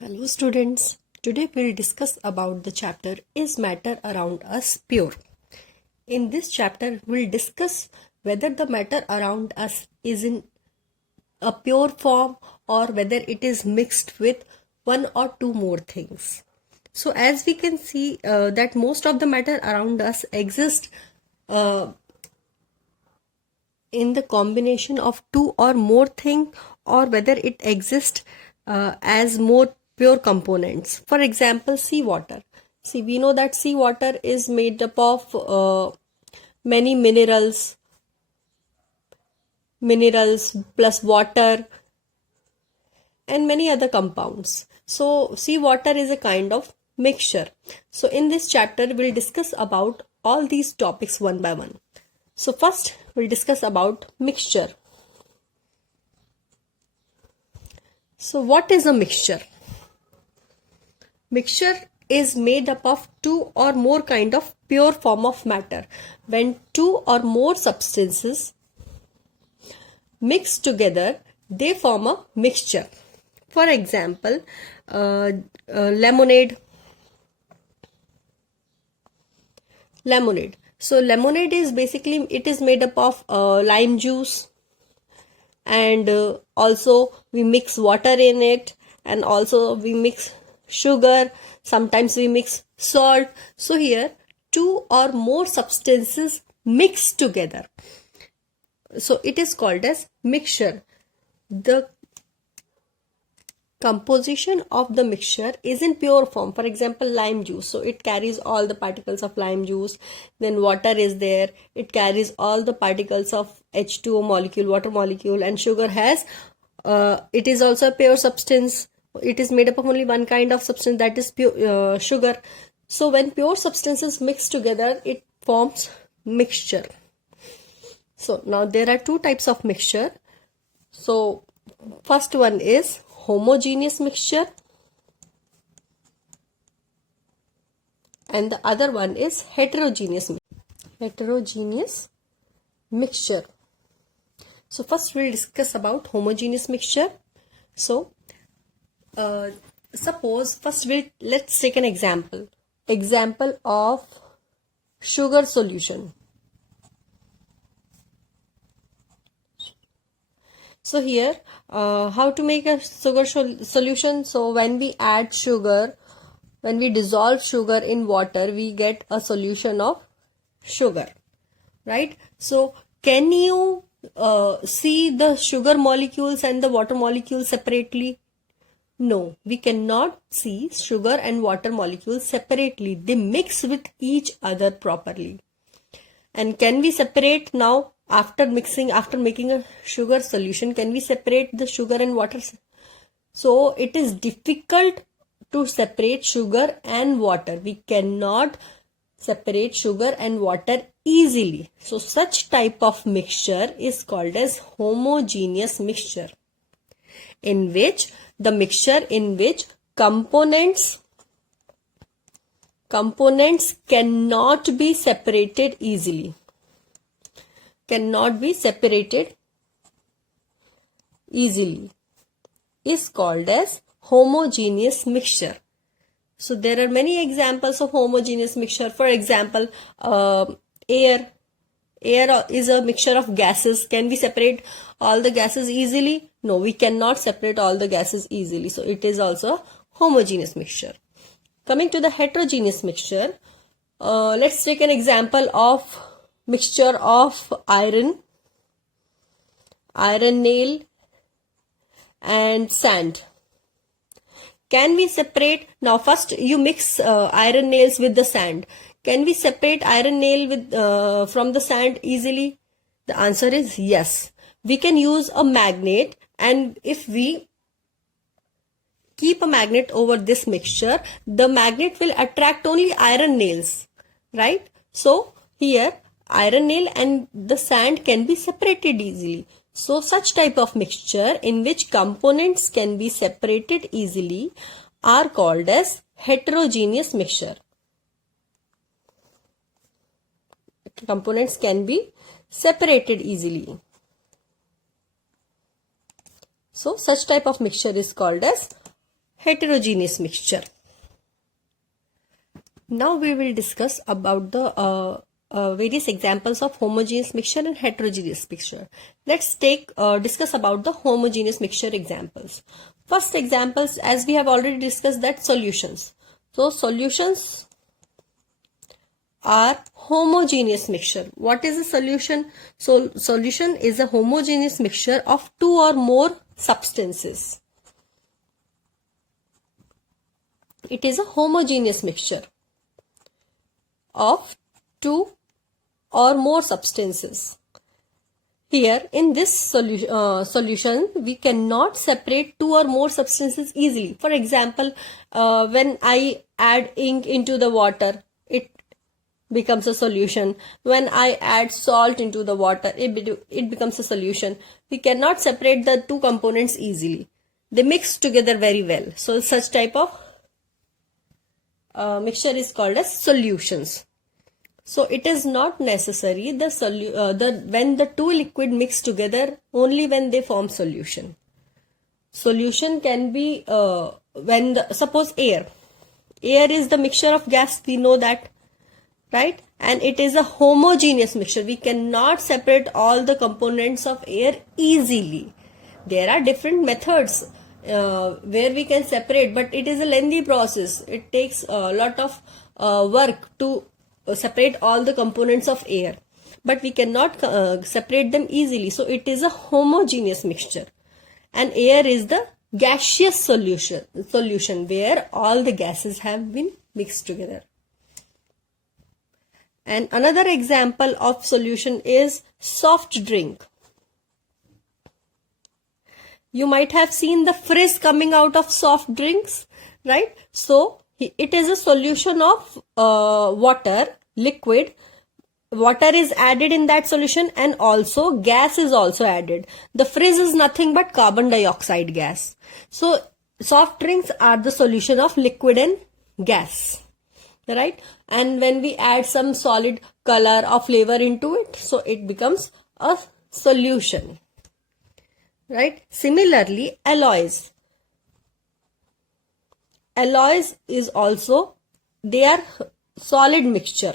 Hello students, today we'll discuss about the chapter Is Matter Around Us Pure? In this chapter we'll discuss whether the matter around us is in a pure form or whether it is mixed with one or two more things. So as we can see that most of the matter around us exists in the combination of two or more things, or whether it exists as more pure components. For example, seawater. See, we know that seawater is made up of many minerals plus water and many other compounds. So seawater is a kind of mixture. So in this chapter we'll discuss about all these topics one by one. So first we'll discuss about mixture. So what is a mixture? Mixture is made up of two or more kind of pure form of matter. When two or more substances mix together, they form a mixture. For example, lemonade. So lemonade is basically, it is made up of lime juice, and also we mix water in it, and also we mix sugar, sometimes we mix salt. So here two or more substances mix together, so it is called as mixture. The composition of the mixture is in pure form. For example, lime juice, so it carries all the particles of lime juice. Then water is there, it carries all the particles of H2O molecule, water molecule. And sugar has it is also a pure substance. It is made up of only one kind of substance, that is pure sugar. So when pure substances mix together, it forms mixture. So now there are two types of mixture. So first one is homogeneous mixture and the other one is heterogeneous mixture. So first we'll discuss about homogeneous mixture. So suppose first let's take an example of sugar solution. So here how to make a sugar solution. So when we add sugar, when we dissolve sugar in water, we get a solution of sugar, right? So can you see the sugar molecules and the water molecules separately? No, we cannot see sugar and water molecules separately. They mix with each other properly. And can we separate now? After making a sugar solution, can we separate the sugar and water? So it is difficult to separate sugar and water. We cannot separate sugar and water easily. So such type of mixture is called as homogeneous mixture, in which components cannot be separated easily. Is called as homogeneous mixture. So there are many examples of homogeneous mixture. For example, air is a mixture of gases. Can we separate all the gases easily? No, we cannot separate all the gases easily. So it is also a homogeneous mixture. Coming to the heterogeneous mixture, let's take an example of mixture of iron nail and sand. Can we separate? Now first you mix iron nails with the sand. Can we separate iron nail with from the sand easily? The answer is yes. We can use a magnet, and if we keep a magnet over this mixture, the magnet will attract only iron nails, right? So here iron nail and the sand can be separated easily. So such type of mixture in which components can be separated easily are called as heterogeneous mixture. Components can be separated easily. So such type of mixture is called as heterogeneous mixture. Now we will discuss about the various examples of homogeneous mixture and heterogeneous mixture. Let's discuss about the homogeneous mixture examples. First examples, as we have already discussed, that solutions. So solutions are homogeneous mixture. What is a solution? So solution is a homogeneous mixture of two or more substances. It is a homogeneous mixture of two or more substances. Here in this solution, we cannot separate two or more substances easily. For example, when I add ink into the water, it becomes a solution. When I add salt into the water, it becomes a solution. We cannot separate the two components easily. They mix together very well. So such type of mixture is called as solutions. So it is not necessary when the two liquid mix together, only when they form solution. Solution can be suppose air. Air is the mixture of gas, we know that, right? And it is a homogeneous mixture. We cannot separate all the components of air easily. There are different methods where we can separate, but it is a lengthy process. It takes a lot of work to separate all the components of air, but we cannot separate them easily. So it is a homogeneous mixture, and air is the gaseous solution where all the gases have been mixed together. And another example of solution is soft drink. You might have seen the frizz coming out of soft drinks, right? So it is a solution of water, liquid. Water is added in that solution, and also gas is also added. The frizz is nothing but carbon dioxide gas. So soft drinks are the solution of liquid and gas, right? And when we add some solid color or flavor into it, so it becomes a solution, right? Similarly, alloys. Alloys is also, they are solid mixture.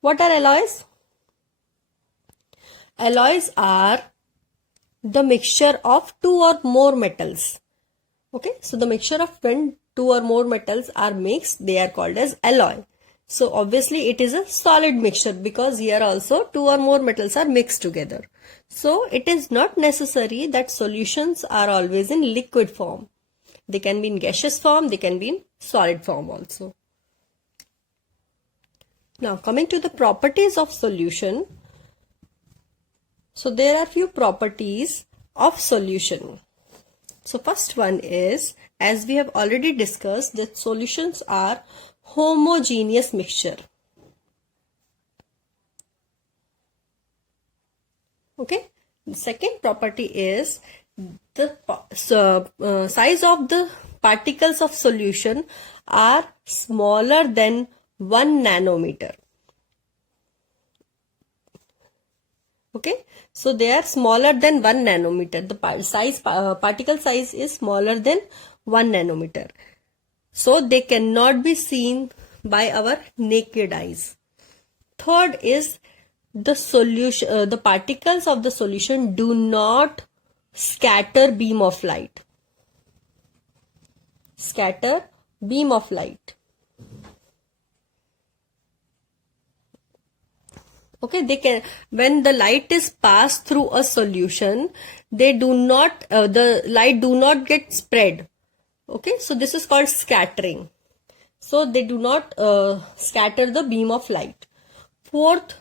What are alloys? Alloys are the mixture of two or more metals. Okay, so the mixture of when two or more metals are mixed, they are called as alloy. So obviously it is a solid mixture, because here also two or more metals are mixed together. So it is not necessary that solutions are always in liquid form. They can be in gaseous form, they can be in solid form also. Now coming to the properties of solution. So there are few properties of solution. So first one is, as we have already discussed, that solutions are homogeneous mixture. Okay. The second property is the size of the particles of solution are smaller than 1 nanometer. Okay, so they are smaller than 1 nanometer. The particle size is smaller than 1 nanometer. So they cannot be seen by our naked eyes. Third is the solution. The particles of the solution do not scatter beam of light. Scatter beam of light. Okay, they can, when the light is passed through a solution, they do not, the light do not get spread. Okay, so this is called scattering. So they do not scatter the beam of light. Fourth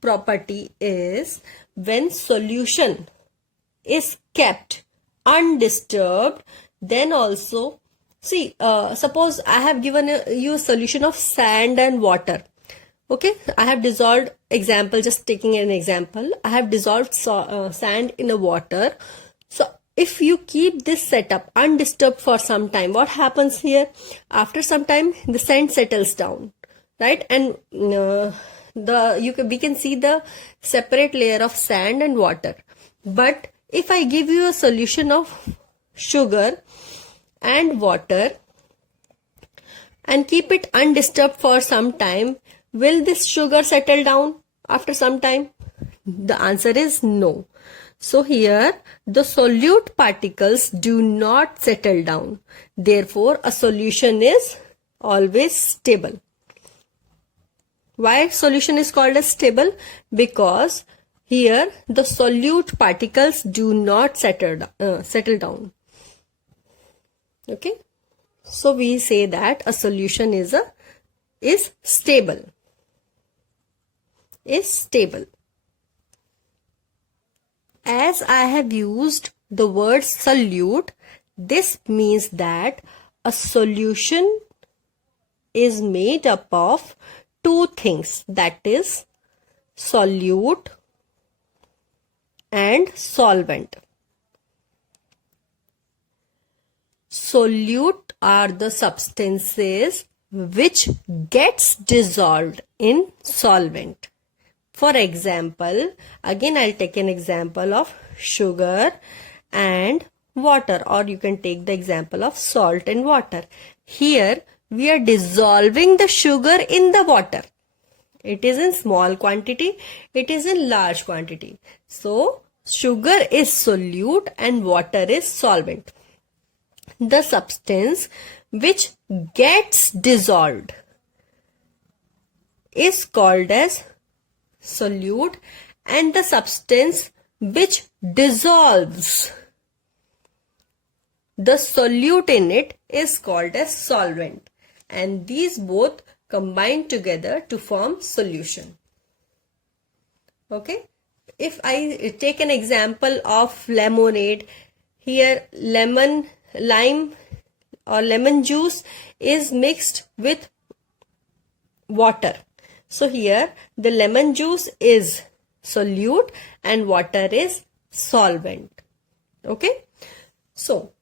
property is, when solution is kept undisturbed, then also, see, suppose I have given you a solution of sand and water. Okay, I have dissolved, example, just taking an example, I have dissolved sand in a water. So if you keep this setup undisturbed for some time, what happens here? After some time, the sand settles down, right? And we can see the separate layer of sand and water. But if I give you a solution of sugar, and water and keep it undisturbed for some time, will this sugar settle down after some time? The answer is no. So here the solute particles do not settle down. Therefore, a solution is always stable. Why solution is called as stable? Because here the solute particles do not settle down. Okay. So we say that a solution is stable. Is stable. As I have used the word solute, this means that a solution is made up of two things, that is solute and solvent. Solute are the substances which gets dissolved in solvent. For example, again I'll take an example of sugar and water, or you can take the example of salt and water. Here we are dissolving the sugar in the water. It is in small quantity, it is in large quantity. So sugar is solute and water is solvent. The substance which gets dissolved is called as solute, and the substance which dissolves the solute in it is called as solvent, and these both combine together to form solution. Okay, if I take an example of lemonade, here lime or lemon juice is mixed with water. So here the lemon juice is solute and water is solvent. Okay. So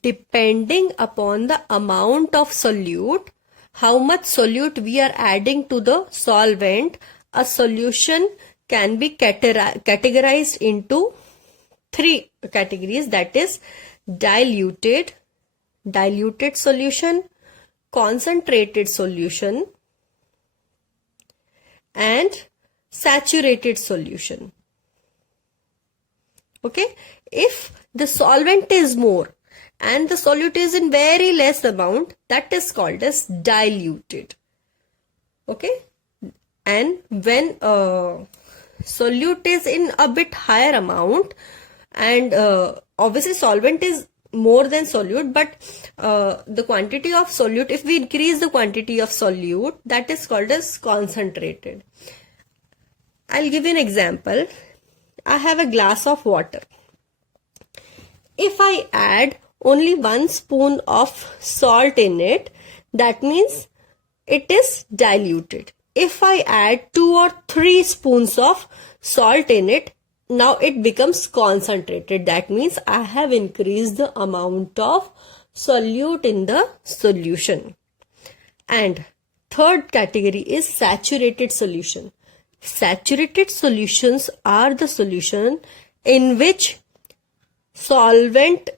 depending upon the amount of solute, how much solute we are adding to the solvent, a solution can be categorized into three categories, that is diluted solution, concentrated solution, and saturated solution. Okay, if the solvent is more and the solute is in very less amount, that is called as diluted. Okay, and when solute is in a bit higher amount, and obviously solvent is more than solute, but the quantity of solute, if we increase the quantity of solute, that is called as concentrated. I'll give you an example. I have a glass of water. If I add only 1 spoon of salt in it, that means it is diluted. If I add 2 or 3 spoons of salt in it, now it becomes concentrated. That means I have increased the amount of solute in the solution. And third category is saturated solution. Saturated solutions are the solution in which solvent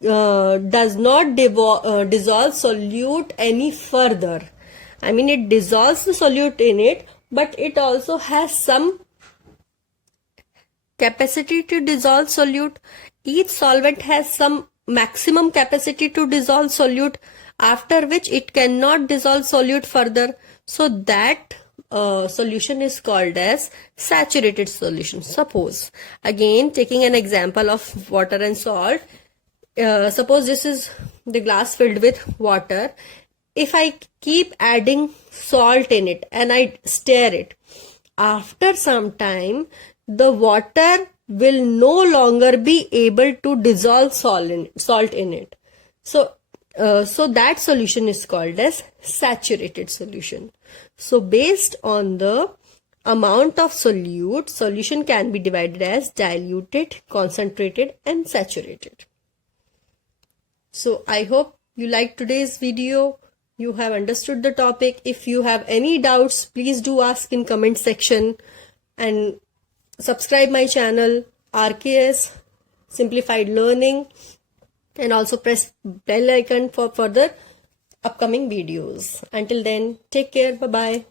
does not dissolve solute any further. I mean, it dissolves the solute in it, but it also has some capacity to dissolve solute. Each solvent has some maximum capacity to dissolve solute, after which it cannot dissolve solute further. So that solution is called as saturated solution. Suppose, again taking an example of water and salt, suppose this is the glass filled with water. If I keep adding salt in it and I stir it, after some time the water will no longer be able to dissolve salt in it. So that solution is called as saturated solution. So based on the amount of solute, solution can be divided as diluted, concentrated, and saturated. So I hope you liked today's video. You have understood the topic. If you have any doubts, please do ask in comment section, and subscribe my channel RKS Simplified Learning. and also press bell icon for further upcoming videos. Until then, take care. Bye bye.